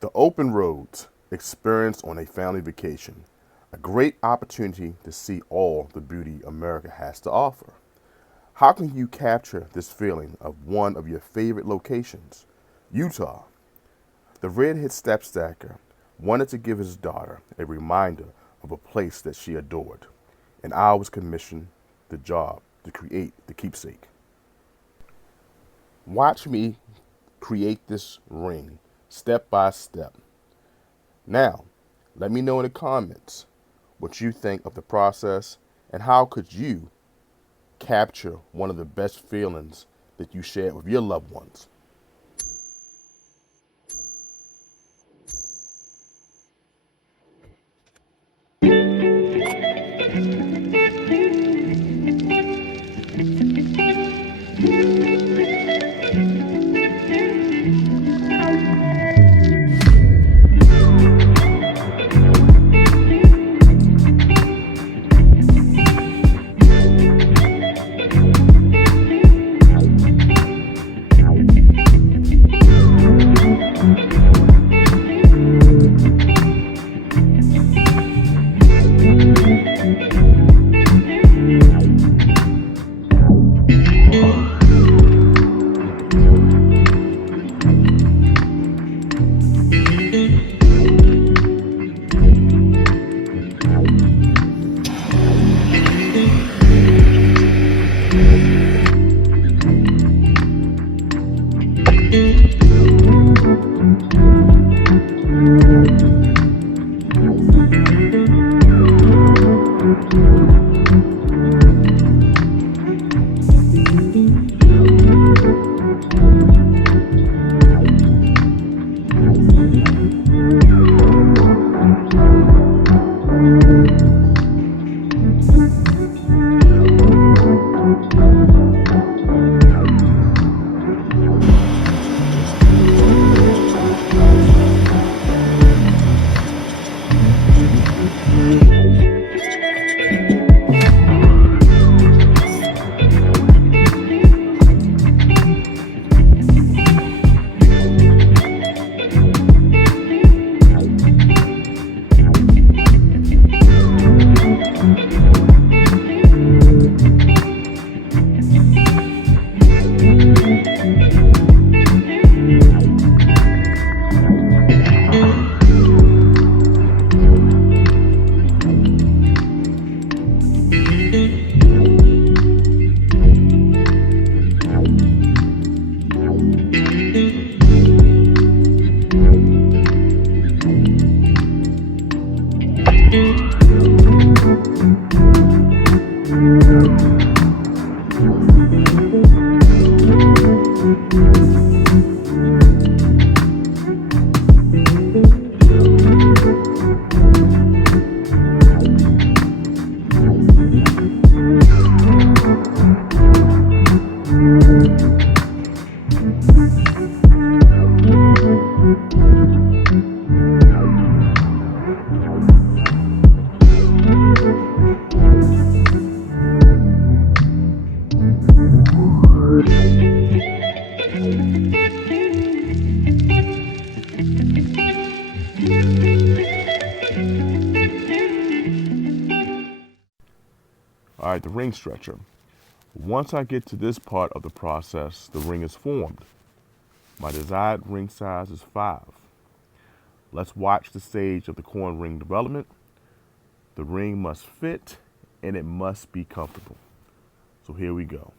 The open roads, experience on a family vacation, a great opportunity to see all the beauty America has to offer. How can you capture this feeling of one of your favorite locations, Utah? The redhead stepstacker wanted to give his daughter a reminder of a place that she adored, and I was commissioned the job to create the keepsake. Watch me create this ring step by step. Now, let me know in the comments what you think of the process and how could you capture one of the best feelings that you shared with your loved ones. All right, the ring stretcher. Once I get to this part of the process, the ring is formed. My desired ring size is 5. Let's watch the stage of the coin ring development. The ring must fit and it must be comfortable. So here we go.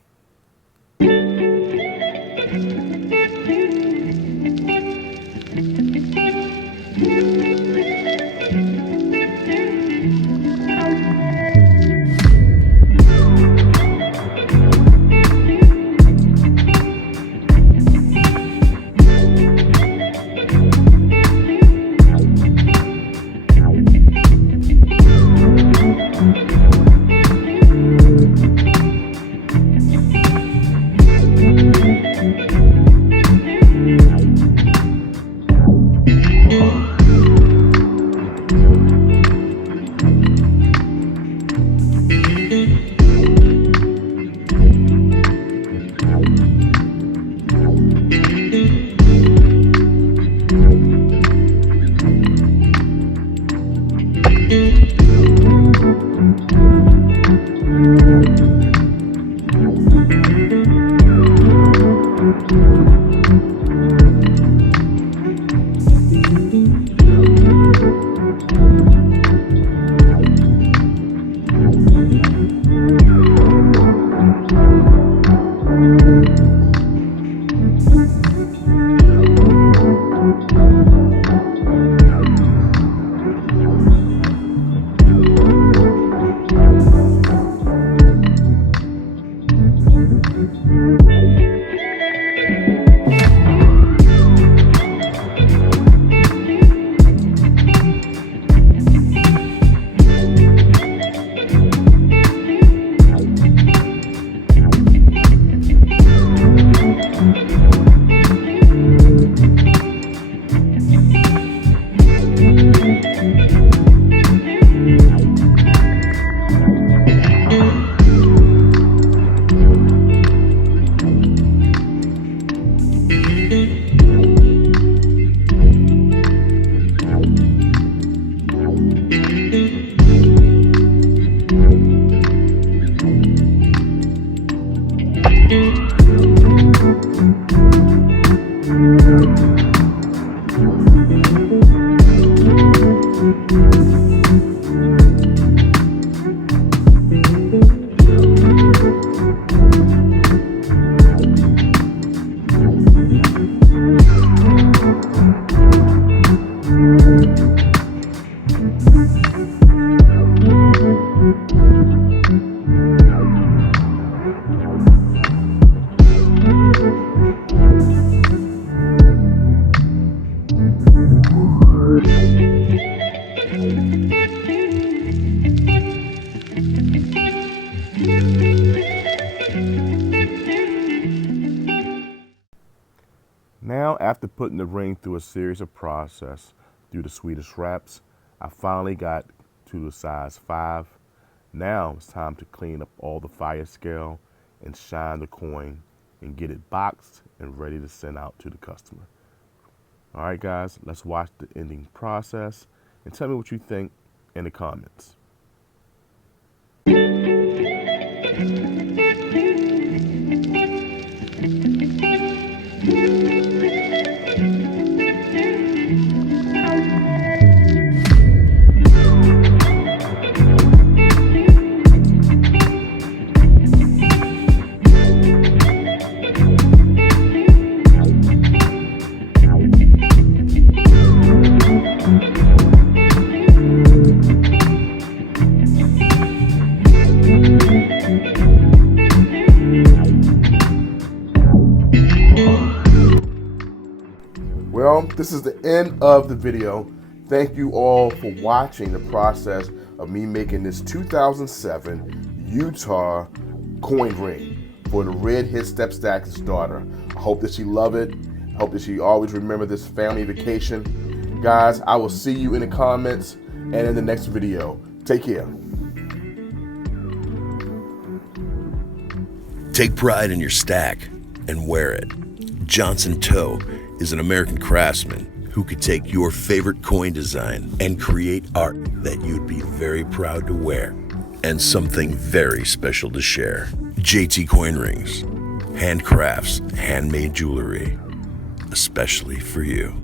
Now, after putting the ring through a series of process through the Swedish wraps, I finally got to the size 5. Now it's time to clean up all the fire scale and shine the coin and get it boxed and ready to send out to the customer. All right, guys, let's watch the ending process and tell me what you think in the comments. Well, this is the end of the video. Thank you all for watching the process of me making this 2007 Utah coin ring for the Red Hit Step Stack's daughter. I hope that she love it. I hope that she always remember this family vacation. Guys, I will see you in the comments and in the next video. Take care. Take pride in your stack and wear it. Johnson Toe is an American craftsman who could take your favorite coin design and create art that you'd be very proud to wear and something very special to share. JT Coin Rings, handcrafts, handmade jewelry, especially for you.